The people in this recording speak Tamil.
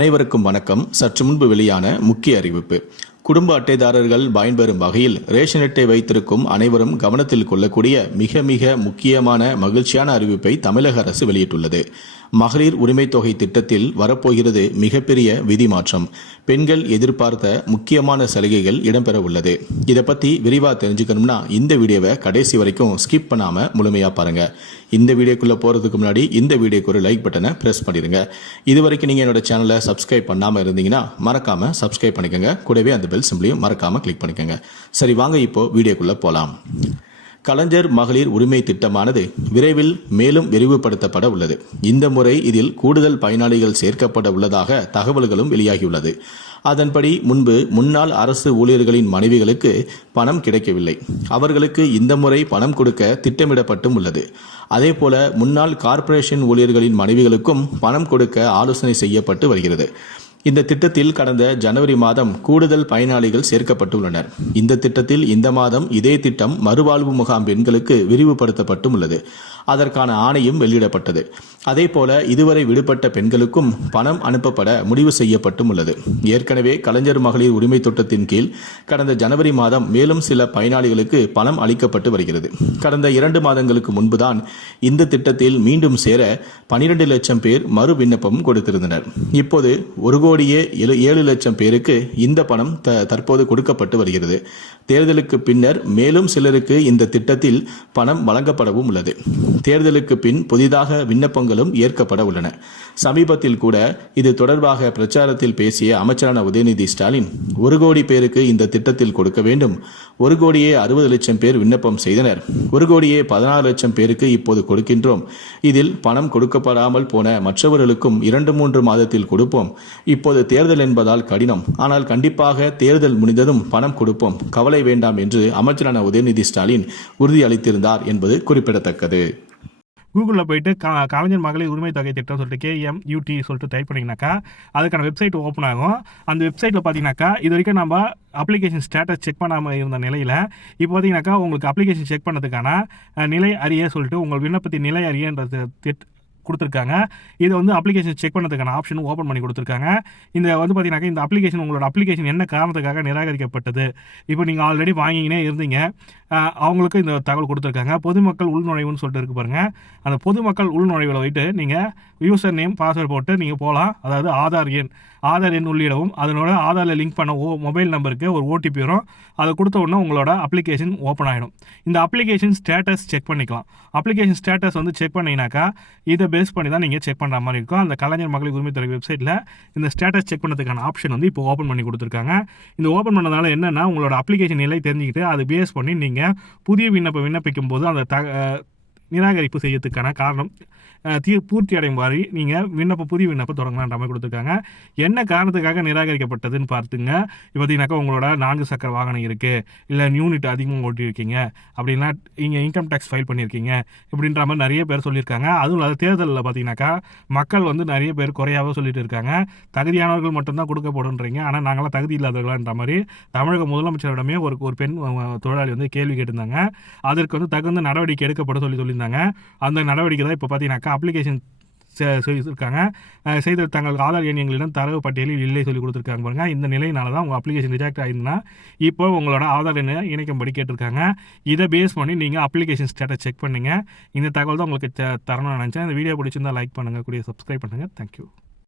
அனைவருக்கும் வணக்கம். சற்று முன்பு வெளியான முக்கிய அறிவிப்பு. குடும்ப அட்டைதாரர்கள் பயன்பெறும் வகையில் ரேஷன் அட்டை வைத்திருக்கும் அனைவரும் கவனத்தில் கொள்ளக்கூடிய மிக மிக முக்கியமான மகிழ்ச்சியான அறிவிப்பை தமிழக அரசு வெளியிட்டுள்ளது. மகளிர் உரிமை தொகை திட்டத்தில் வரப்போகிறது மிகப்பெரிய விதி மாற்றம். பெண்கள் எதிர்பார்த்த முக்கியமான சலுகைகள் இடம்பெற உள்ளது. இதை பத்தி விரிவா தெரிஞ்சுக்கணும்னா இந்த வீடியோவை கடைசி வரைக்கும் ஸ்கிப் பண்ணாம முழுமையா பாருங்க. இந்த வீடியோக்குள்ள போறதுக்கு முன்னாடி இந்த வீடியோக்கு ஒரு லைக் பட்டனை பிரஸ் பண்ணிடுங்க. இதுவரைக்கும் நீங்க என்னோட சேனலை சப்ஸ்கிரைப் பண்ணாம இருந்தீங்கன்னா மறக்காம சப்ஸ்கிரைப் பண்ணிக்கோங்க. கூடவே அந்த பெல் சிம்பிளையும் மறக்காம கிளிக் பண்ணிக்கோங்க. சரி, வாங்க இப்போ வீடியோக்குள்ள போலாம். கலைஞர் மகளிர் உரிமை திட்டமானது விரைவில் மேலும் விரிவுபடுத்தப்பட உள்ளது. இந்த முறை இதில் கூடுதல் பயனாளிகள் சேர்க்கப்பட உள்ளதாக தகவல்களும் வெளியாகியுள்ளது. அதன்படி முன்பு முன்னாள் அரசு ஊழியர்களின் மனைவிகளுக்கு பணம் கிடைக்கவில்லை. அவர்களுக்கு இந்த முறை பணம் கொடுக்க திட்டமிடப்பட்டும் உள்ளது. அதேபோல முன்னாள் கார்ப்பரேஷன் ஊழியர்களின் மனைவிகளுக்கும் பணம் கொடுக்க ஆலோசனை செய்யப்பட்டு வருகிறது. இந்த திட்டத்தில் கடந்த ஜனவரி மாதம் கூடுதல் பயனாளிகள் சேர்க்கப்பட்டுள்ளனர். இந்த திட்டத்தில் இந்த மாதம் இதே திட்டம் மறுவாழ்வு முகாம் பெண்களுக்கு விரிவுபடுத்தப்பட்டும் உள்ளது. அதற்கான ஆணையும் வெளியிடப்பட்டது. அதேபோல இதுவரை விடுபட்ட பெண்களுக்கும் பணம் அனுப்பப்பட முடிவு செய்யப்பட்டும் உள்ளது. ஏற்கனவே கலைஞர் மகளிர் உரிமை திட்டத்தின் கீழ் கடந்த ஜனவரி மாதம் மேலும் சில பயனாளிகளுக்கு பணம் அளிக்கப்பட்டு வருகிறது. கடந்த 2 மாதங்களுக்கு முன்புதான் இந்த திட்டத்தில் மீண்டும் சேர 12 லட்சம் பேர் மறு விண்ணப்பம் கொடுத்திருந்தனர். இப்போது 1,07 லட்சம் பேருக்கு இந்த பணம் தற்போது கொடுக்கப்பட்டு வருகிறது. தேர்தலுக்கு பின்னர் மேலும் சிலருக்கு இந்த திட்டத்தில் பணம் வழங்கப்படவும் உள்ளது. தேர்தலுக்கு பின் புதிதாக விண்ணப்பங்களும் ஏற்கப்பட உள்ளன. சமீபத்தில் கூட இது தொடர்பாக பிரச்சாரத்தில் பேசிய அமைச்சரான உதயநிதி ஸ்டாலின் 1 கோடி பேருக்கு இந்த திட்டத்தில் கொடுக்க வேண்டும். 1,60 லட்சம் பேர் விண்ணப்பம் செய்தனர். 1,16 பேருக்கு இப்போது கொடுக்கின்றோம். இதில் பணம் கொடுக்கப்படாமல் போன மற்றவர்களுக்கும் 2-3 மாதத்தில் கொடுப்போம். இப்போது தேர்தல் என்பதால் கடினம், ஆனால் கண்டிப்பாக தேர்தல் முடிந்ததும் பணம் கொடுப்போம், கவலை வேண்டாம் என்று அமைச்சரான உதயநிதி ஸ்டாலின் உறுதியளித்திருந்தார் என்பது குறிப்பிடத்தக்கது. கூகுளில் போயிட்டு கலைஞர் மகளிர் உரிமை தொகை திட்டம் சொல்லிட்டு KMUT சொல்லிட்டு டைப் பண்ணிங்கனாக்கா அதுக்கான வெப்சைட் ஓப்பன் ஆகும். அந்த வெப்சைட்டில் பார்த்தீங்கன்னாக்கா இது வரைக்கும் நம்ம அப்ளிகேஷன் ஸ்டேட்டஸ் செக் பண்ணாமல் இருந்த நிலையில் இப்போ பார்த்தீங்கன்னாக்கா உங்களுக்கு அப்ளிகேஷன் செக் பண்ணதுக்கான நிலை அறிய சொல்லிட்டு உங்கள் விண்ணப்பத்தின் நிலை அறியன்றது கொடுத்துருக்காங்க. இதை வந்து அப்ளிகேஷன் செக் பண்ணதுக்கான ஆப்ஷனும் ஓப்பன் பண்ணி கொடுத்துருக்காங்க. இந்த வந்து பார்த்தீங்கன்னாக்கா இந்த அப்ளிகேஷன் உங்களோட அப்ளிகேஷன் என்ன காரணத்துக்காக நிராகரிக்கப்பட்டது, இப்போ நீங்கள் ஆல்ரெடி வாங்கினே இருந்தீங்க, அவங்களுக்கு இந்த தகவல் கொடுத்துருக்காங்க. பொதுமக்கள் உள்நுழைவுன்னு சொல்லிட்டு இருக்கு பாருங்க. அந்த பொதுமக்கள் உள்நுழைவில் போயிட்டு நீங்கள் யூசர் நேம் பாஸ்வேர்டு போட்டு நீங்கள் போகலாம். அதாவது ஆதார் எண் உள்ளிடவும் அதனோட ஆதாரில் லிங்க் பண்ண மொபைல் நம்பருக்கு ஒரு OTP வரும். அதை கொடுத்த உடனே உங்களோட அப்ளிகேஷன் ஓப்பன் ஆகிடும். இந்த அப்ளிகேஷன் ஸ்டேட்டஸ் செக் பண்ணிக்கலாம். அப்ளிகேஷன் ஸ்டேட்டஸ் வந்து செக் பண்ணிங்கனாக்கா இதை பேஸ் பண்ணி தான் நீங்கள் செக் பண்ணுற மாதிரி இருக்கும். அந்த கலைஞர் மகளிர் உரிமை தொகை வெப்சைட்டில் இந்த ஸ்டேட்டஸ் செக் பண்ணதுக்கான ஆப்ஷன் வந்து இப்போ ஓப்பன் பண்ணி கொடுத்துருக்காங்க. இந்த ஓப்பன் பண்ணதால என்னென்னா உங்களோட அப்ளிகேஷன் நிலை தெரிஞ்சுக்கிட்டு அதை பேஸ் பண்ணி நீங்கள் புதிய விண்ணப்பிக்கும் போது அந்த நிராகரிப்பு செய்யறதுக்கான காரணம் பூர்த்தி அடையும் மாதிரி நீங்கள் புதிய விண்ணப்பம் தொடங்கலான்ற மாதிரி கொடுத்துருக்காங்க. என்ன காரணத்துக்காக நிராகரிக்கப்பட்டதுன்னு பார்த்துங்க. இப்போ பார்த்தீங்கன்னாக்கா உங்களோட 4 சக்கர வாகனம் இருக்குது, இல்லை யூனிட் அதிகமாக ஓட்டியிருக்கீங்க, அப்படின்னா நீங்கள் இன்கம் டேக்ஸ் ஃபைல் பண்ணியிருக்கீங்க, இப்படின்ற மாதிரி நிறைய பேர் சொல்லியிருக்காங்க. அதுவும் இல்லாத தேர்தலில் பார்த்தீங்கன்னாக்கா மக்கள் வந்து நிறைய பேர் குறையாகவே சொல்லிட்டு இருக்காங்க. தகுதியானவர்கள் மட்டும்தான் கொடுக்கப்படுன்றீங்க, ஆனால் நாங்களாம் தகுதி இல்லாதவர்களான்ற மாதிரி தமிழக முதலமைச்சரிடமே ஒரு பெண் தொழிலாளி வந்து கேள்வி கேட்டிருந்தாங்க. அதற்கு வந்து தகுந்த நடவடிக்கை எடுக்கப்பட சொல்லியிருந்தாங்க. அந்த நடவடிக்கை தான் இப்போ பார்த்தீங்கன்னாக்கா அப்ளிகேஷன் செய்திருக்காங்க. செய்த தங்கள் ஆதார் எண் எங்களிடம் தரவு பட்டியலில் இல்லை சொல்லி கொடுத்துருக்காங்க பாருங்க. இந்த நிலையினால தான் உங்கள் அப்ளிகேஷன் ரிஜெக்ட் ஆயிருந்ததுன்னா இப்போ உங்களோட ஆதார் எண்ணை இணைக்கும்படி கேட்டிருக்காங்க. இதை பேஸ் பண்ணி நீங்கள் அப்ளிகேஷன் ஸ்டேட்டஸ் செக் பண்ணுங்க. இந்த தகவல் தான் உங்களுக்கு தரணும்னு நினச்சேன். இந்த வீடியோ பிடிச்சிருந்தா லைக் பண்ணுங்கள், கூடிய சப்ஸ்கிரைப் பண்ணுங்கள். தேங்க்யூ.